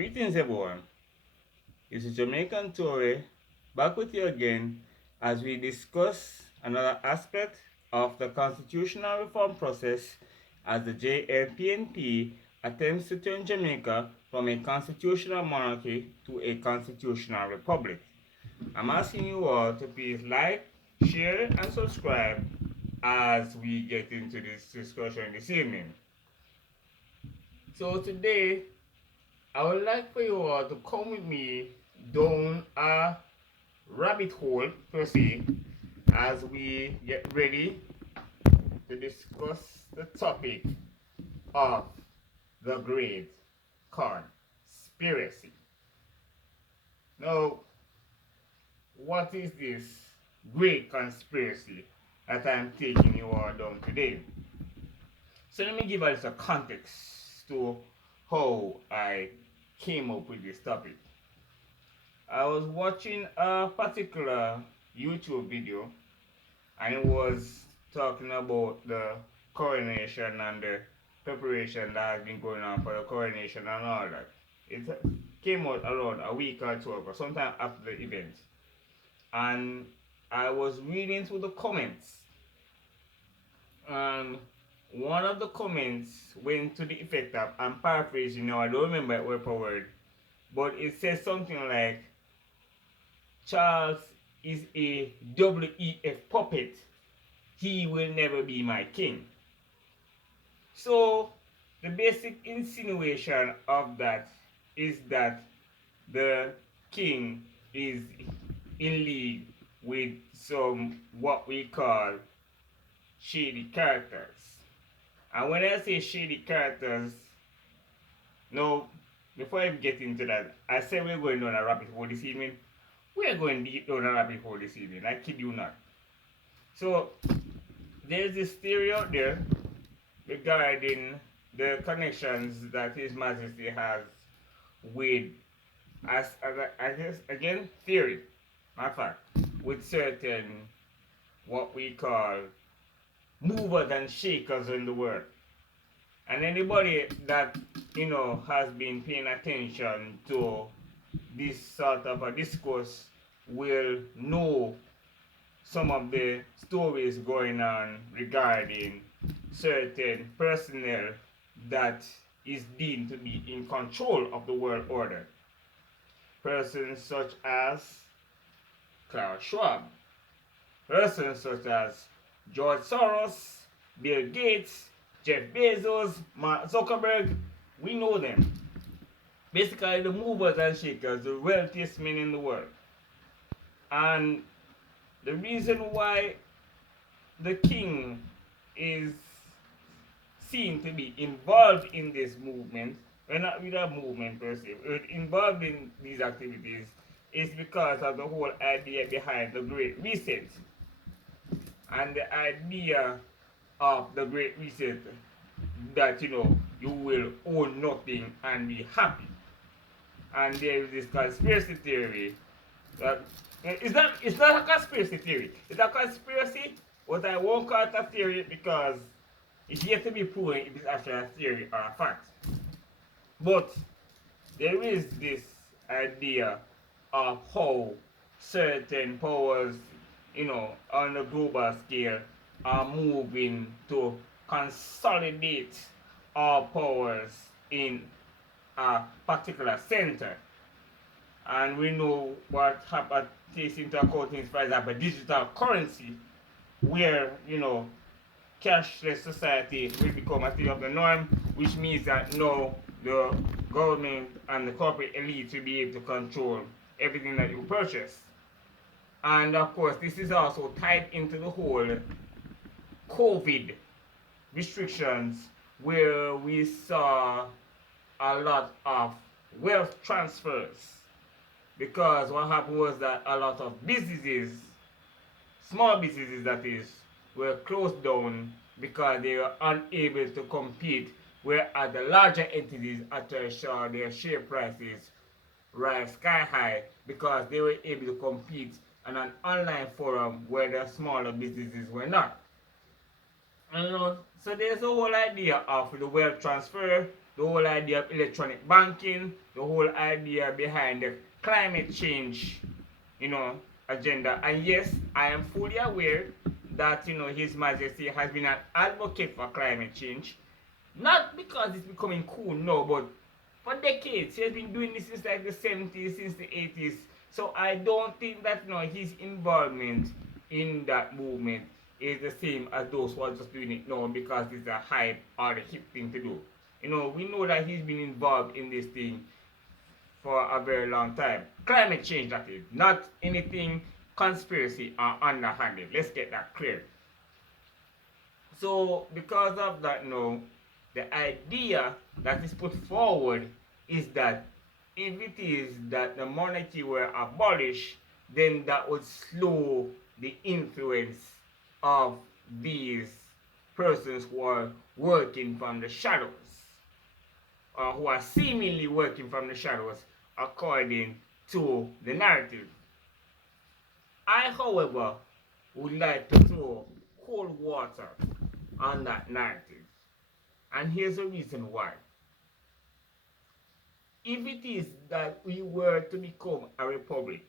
Greetings everyone, this is Jamaican Tory back with you again as we discuss another aspect of the constitutional reform process as the JFPNP attempts to turn Jamaica from a constitutional monarchy to a constitutional republic. I'm asking you all to please like, share and subscribe as we get into this discussion this evening. So today I would like for you all to come with me down a rabbit hole per se as we get ready to discuss the topic of the great conspiracy. Now, what is this great conspiracy that I'm taking you all down today? So let me give us a context to how I came up with this topic. I was watching a particular YouTube video and it was talking about the coronation and the preparation that has been going on for the coronation and all that. It came out around a week or two ago, sometime after the event. And I was reading through the comments, and one of the comments went to the effect of, I'm paraphrasing now, I don't remember it word for word, but it says something like, Charles is a WEF puppet. He will never be my king. So, the basic insinuation of that is that the king is in league with some what we call shady characters. And when I say shady characters, no, before I get into that, I said we're going down a rabbit hole this evening. We're going deep down a rabbit hole this evening, I kid you not. So, there's this theory out there regarding the connections that His Majesty has with, I guess, again, theory, matter of fact, with certain what we call movers and shakers in the world. And anybody that, has been paying attention to this sort of a discourse will know some of the stories going on regarding certain personnel that is deemed to be in control of the world order. Persons such as Klaus Schwab, persons such as George Soros, Bill Gates, Jeff Bezos, Mark Zuckerberg, we know them. Basically the movers and shakers, the wealthiest men in the world. And the reason why the king is seen to be involved in this movement, well, not with a movement per se, but involved in these activities, is because of the whole idea behind the Great Reset. And the idea of the Great Reset that, you will own nothing and be happy. And there is this conspiracy theory that it's not a conspiracy theory. It's a conspiracy, but I won't call it a theory because it's yet to be proven if it's actually a theory or a fact. But there is this idea of how certain powers, on the global scale are moving to consolidate all powers in a particular center. And we know what happened, takes into account things, for example, digital currency, where, cashless society will become a thing of the norm, which means that now the government and the corporate elite will be able to control everything that you purchase. And of course, this is also tied into the whole COVID restrictions, where we saw a lot of wealth transfers. Because what happened was that a lot of businesses, small businesses that is, were closed down because they were unable to compete, whereas the larger entities actually saw their share prices rise sky high because they were able to compete on an online forum where the smaller businesses were not. And, so there's the whole idea of the wealth transfer, the whole idea of electronic banking, the whole idea behind the climate change, agenda. And yes, I am fully aware that, His Majesty has been an advocate for climate change. Not because it's becoming cool, no, but for decades. He has been doing this since like the 70s, since the 80s. So I don't think that his involvement in that movement is the same as those who are just doing it now because it's a hype or a hip thing to do. We know that he's been involved in this thing for a very long time. Climate change, that is. Not anything conspiracy or underhanded. Let's get that clear. So, because of that, the idea that is put forward is that if it is that the monarchy were abolished, then that would slow the influence of these persons who are working from the shadows, or who are seemingly working from the shadows according to the narrative. I, however, would like to throw cold water on that narrative. And here's the reason why. If it is that we were to become a republic,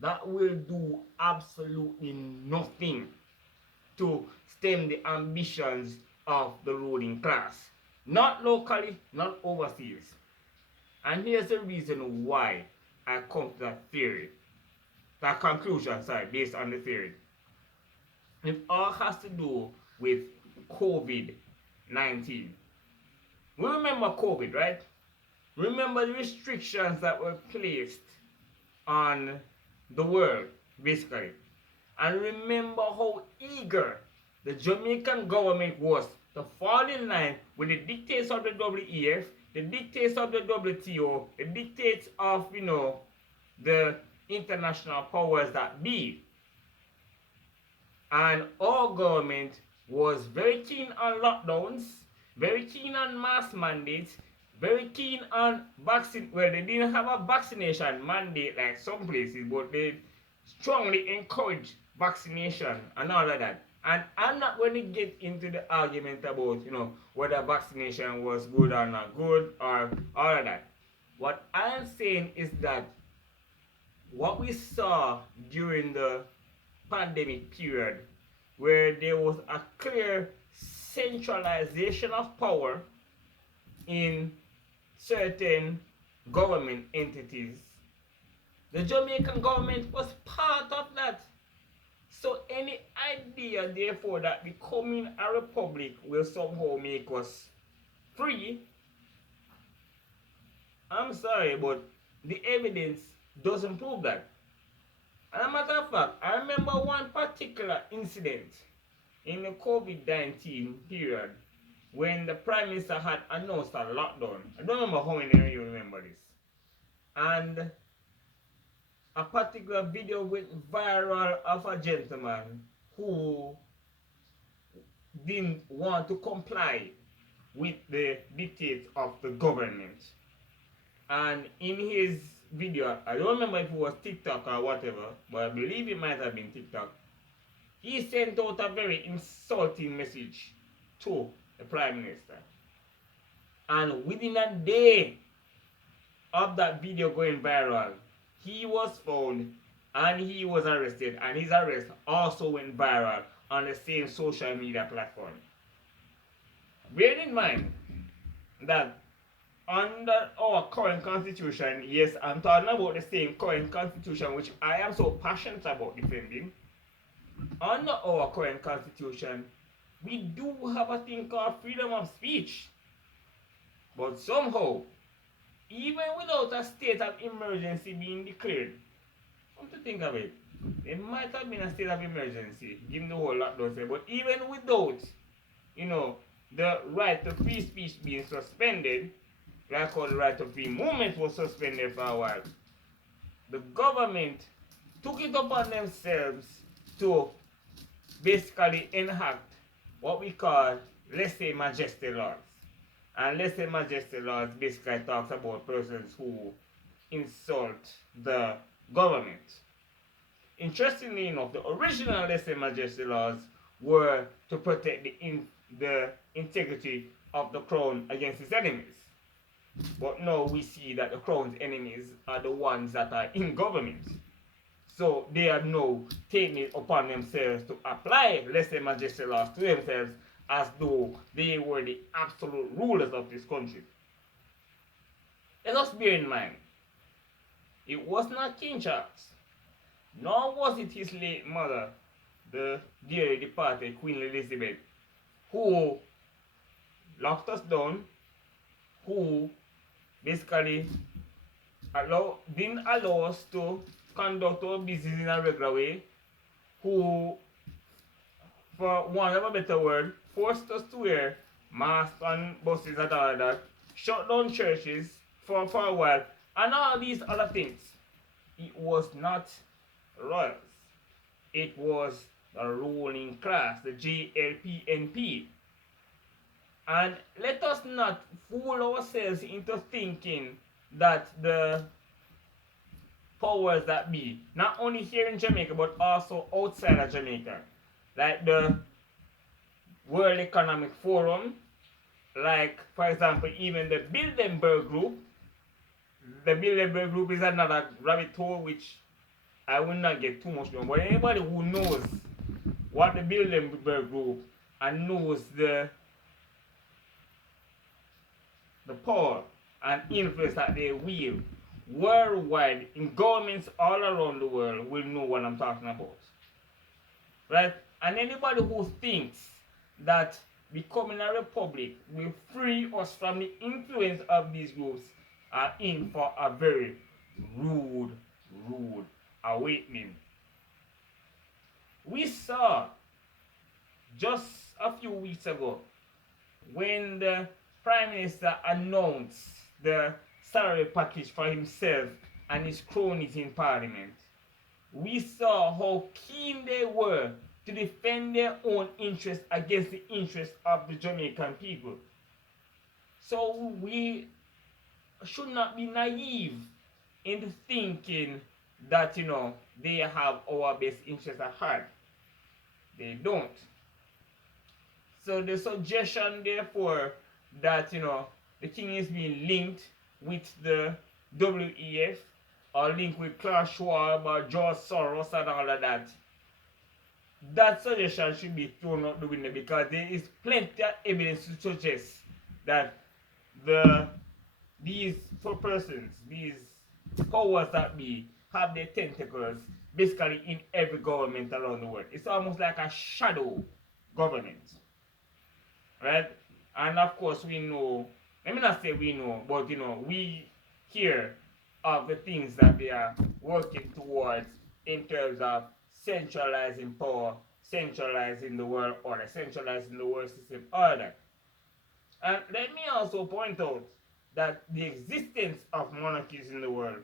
that will do absolutely nothing to stem the ambitions of the ruling class. Not locally, not overseas. And here's the reason why I come to that conclusion, based on the theory. It all has to do with COVID-19. We remember COVID, right? Remember the restrictions that were placed on the world, basically. And remember how eager the Jamaican government was to fall in line with the dictates of the WEF, the dictates of the WTO, the dictates of, the international powers that be. And our government was very keen on lockdowns, very keen on mass mandates, very keen on vaccine. Well, they didn't have a vaccination mandate like some places, but they strongly encouraged vaccination and all of that. And I'm not going to get into the argument about, whether vaccination was good or not good or all of that. What I'm saying is that what we saw during the pandemic period, where there was a clear centralization of power in certain government entities, the Jamaican government was part of that. So any idea, therefore, that becoming a republic will somehow make us free, I'm sorry, but the evidence doesn't prove that. As a matter of fact, I remember one particular incident in the COVID-19 period when the Prime Minister had announced a lockdown. I don't remember how many of you remember this. And a particular video went viral of a gentleman who didn't want to comply with the dictates of the government. And in his video, I don't remember if it was TikTok or whatever, but I believe it might have been TikTok, he sent out a very insulting message to the Prime Minister. And within a day of that video going viral, he was found and he was arrested, and his arrest also went viral on the same social media platform. Bear in mind that under our current constitution, yes, I'm talking about the same current constitution which I am so passionate about defending. Under our current constitution, we do have a thing called freedom of speech. But somehow, even without a state of emergency being declared, come to think of it, there might have been a state of emergency, given the whole lockdown, but even without, the right to free speech being suspended, like how the right to free movement was suspended for a while, the government took it upon themselves to basically enact what we call His Majesty laws. And His Majesty laws basically talks about persons who insult the government. Interestingly enough, the original His Majesty laws were to protect the integrity of the crown against his enemies. But now we see that the crown's enemies are the ones that are in government. So they are now taking it upon themselves to apply lesser majesty laws to themselves as though they were the absolute rulers of this country. Let us bear in mind, it was not King Charles, nor was it his late mother, the dearly departed Queen Elizabeth, who locked us down, who basically didn't allow us to conduct our business in a regular way, who, for want of a better word, forced us to wear masks on buses and all that, shut down churches for a while, and all these other things. It was not royals. It was the ruling class, the JLPNP. And let us not fool ourselves into thinking that the powers that be, not only here in Jamaica but also outside of Jamaica, like the World Economic Forum, like for example even the Bilderberg Group. The Bilderberg Group is another rabbit hole which I will not get too much on, but anybody who knows what the Bilderberg Group and knows the power and influence that they wield worldwide in governments all around the world will know what I'm talking about. Right? And anybody who thinks that becoming a republic will free us from the influence of these groups are in for a very rude awakening. We saw just a few weeks ago when the Prime Minister announced the salary package for himself and his cronies in Parliament. We saw how keen they were to defend their own interests against the interests of the Jamaican people. So we should not be naive into thinking that, they have our best interests at heart. They don't. So the suggestion, therefore, that, the king is being linked with the WEF or linked with Klaus Schwab or George Soros and all of that, that suggestion should be thrown out the window, because there is plenty of evidence to suggest that these persons, these powers that be, have their tentacles basically in every government around the world. It's almost like a shadow government. Right? And of course we know, let me not say we know, but we hear of the things that they are working towards in terms of centralizing power, centralizing the world order, centralizing the world system, all that. And let me also point out that the existence of monarchies in the world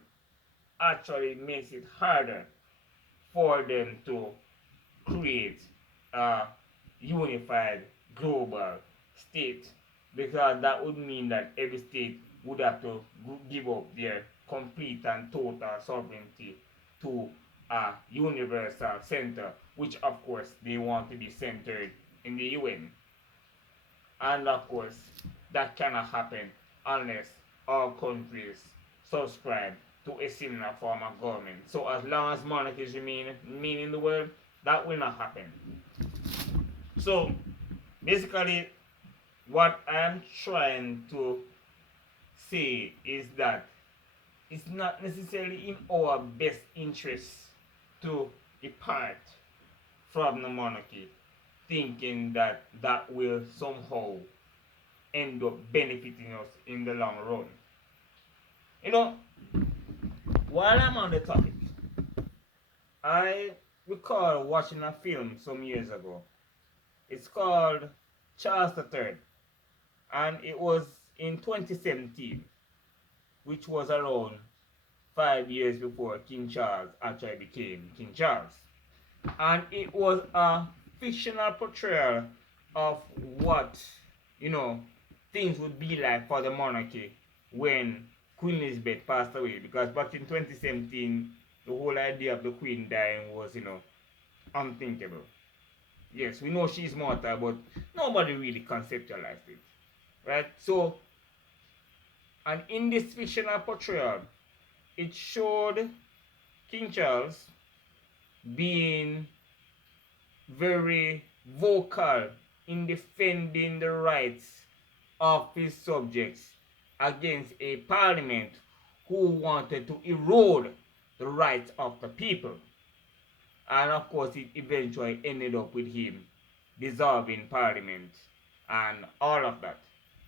actually makes it harder for them to create a unified global state, because that would mean that every state would have to give up their complete and total sovereignty to a universal center, which of course they want to be centered in the UN. And of course that cannot happen unless all countries subscribe to a similar form of government. So as long as monarchies remain in the world, that will not happen. So basically what I'm trying to say is that it's not necessarily in our best interest to depart from the monarchy thinking that that will somehow end up benefiting us in the long run. While I'm on the topic, I recall watching a film some years ago. It's called Charles III, and it was in 2017, which was around 5 years before King Charles actually became King Charles. And it was a fictional portrayal of what, things would be like for the monarchy when Queen Elizabeth passed away. Because back in 2017, the whole idea of the Queen dying was, unthinkable. Yes, we know she's mortal, but nobody really conceptualized it. right? So, and in this fictional portrayal, it showed King Charles being very vocal in defending the rights of his subjects against a parliament who wanted to erode the rights of the people. And of course, it eventually ended up with him dissolving parliament and all of that.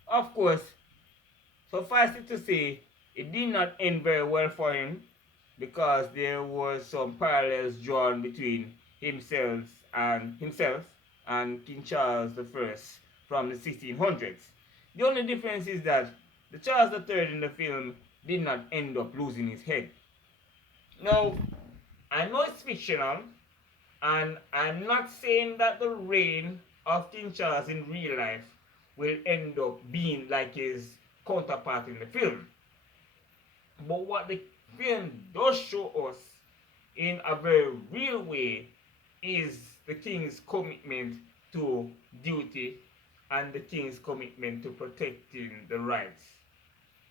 Of course, suffice it to say, it did not end very well for him because there was some parallels drawn between himself and King Charles I from the 1600s. The only difference is that the Charles III in the film did not end up losing his head. Now, I know it's fictional, and I'm not saying that the reign of King Charles in real life will end up being like his counterpart in the film. But what the film does show us in a very real way is the king's commitment to duty and the king's commitment to protecting the rights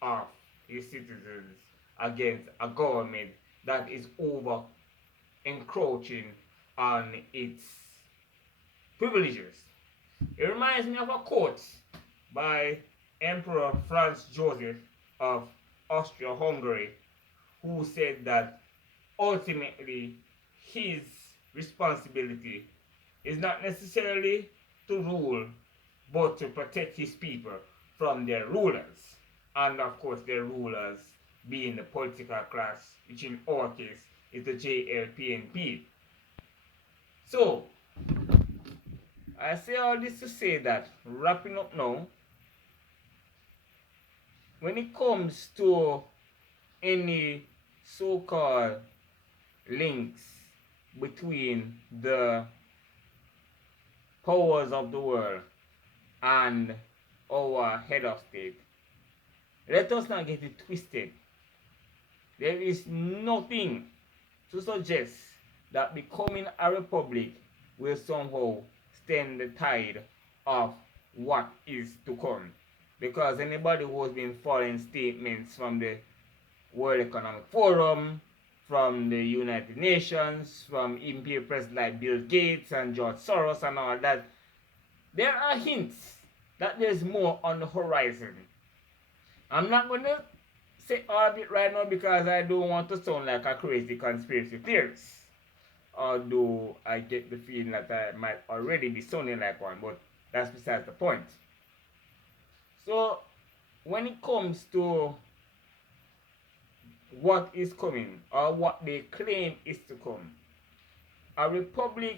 of his citizens against a government that is over encroaching on its privileges. It reminds me of a quote by Emperor Franz Joseph of Austria-Hungary, who said that ultimately his responsibility is not necessarily to rule, but to protect his people from their rulers. And of course, their rulers being the political class, which in our case is the JLPNP. So, I say all this to say that, wrapping up now, when it comes to any so-called links between the powers of the world and our head of state, let us not get it twisted. There is nothing to suggest that becoming a republic will somehow stem the tide of what is to come. Because anybody who has been following statements from the World Economic Forum, from the United Nations, from imperial presidents like Bill Gates and George Soros and all that, there are hints that there's more on the horizon. I'm not going to say all of it right now because I don't want to sound like a crazy conspiracy theorist. Although I get the feeling that I might already be sounding like one, but that's besides the point. So, when it comes to what is coming, or what they claim is to come, a republic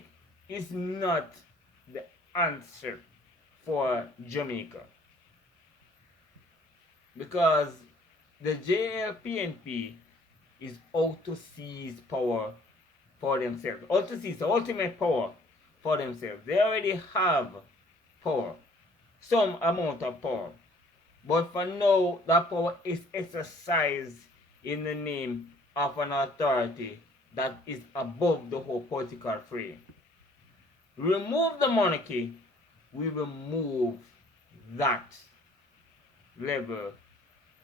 is not the answer for Jamaica. Because the JLPNP is out to seize power for themselves, out to seize the ultimate power for themselves. They already have power, some amount of power. But for now, that power is exercised in the name of an authority that is above the whole political frame. Remove the monarchy, we remove that level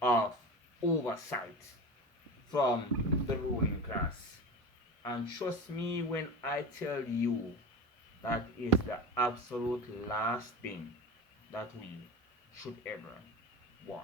of oversight from the ruling class. And trust me when I tell you that is the absolute last thing that we should ever want.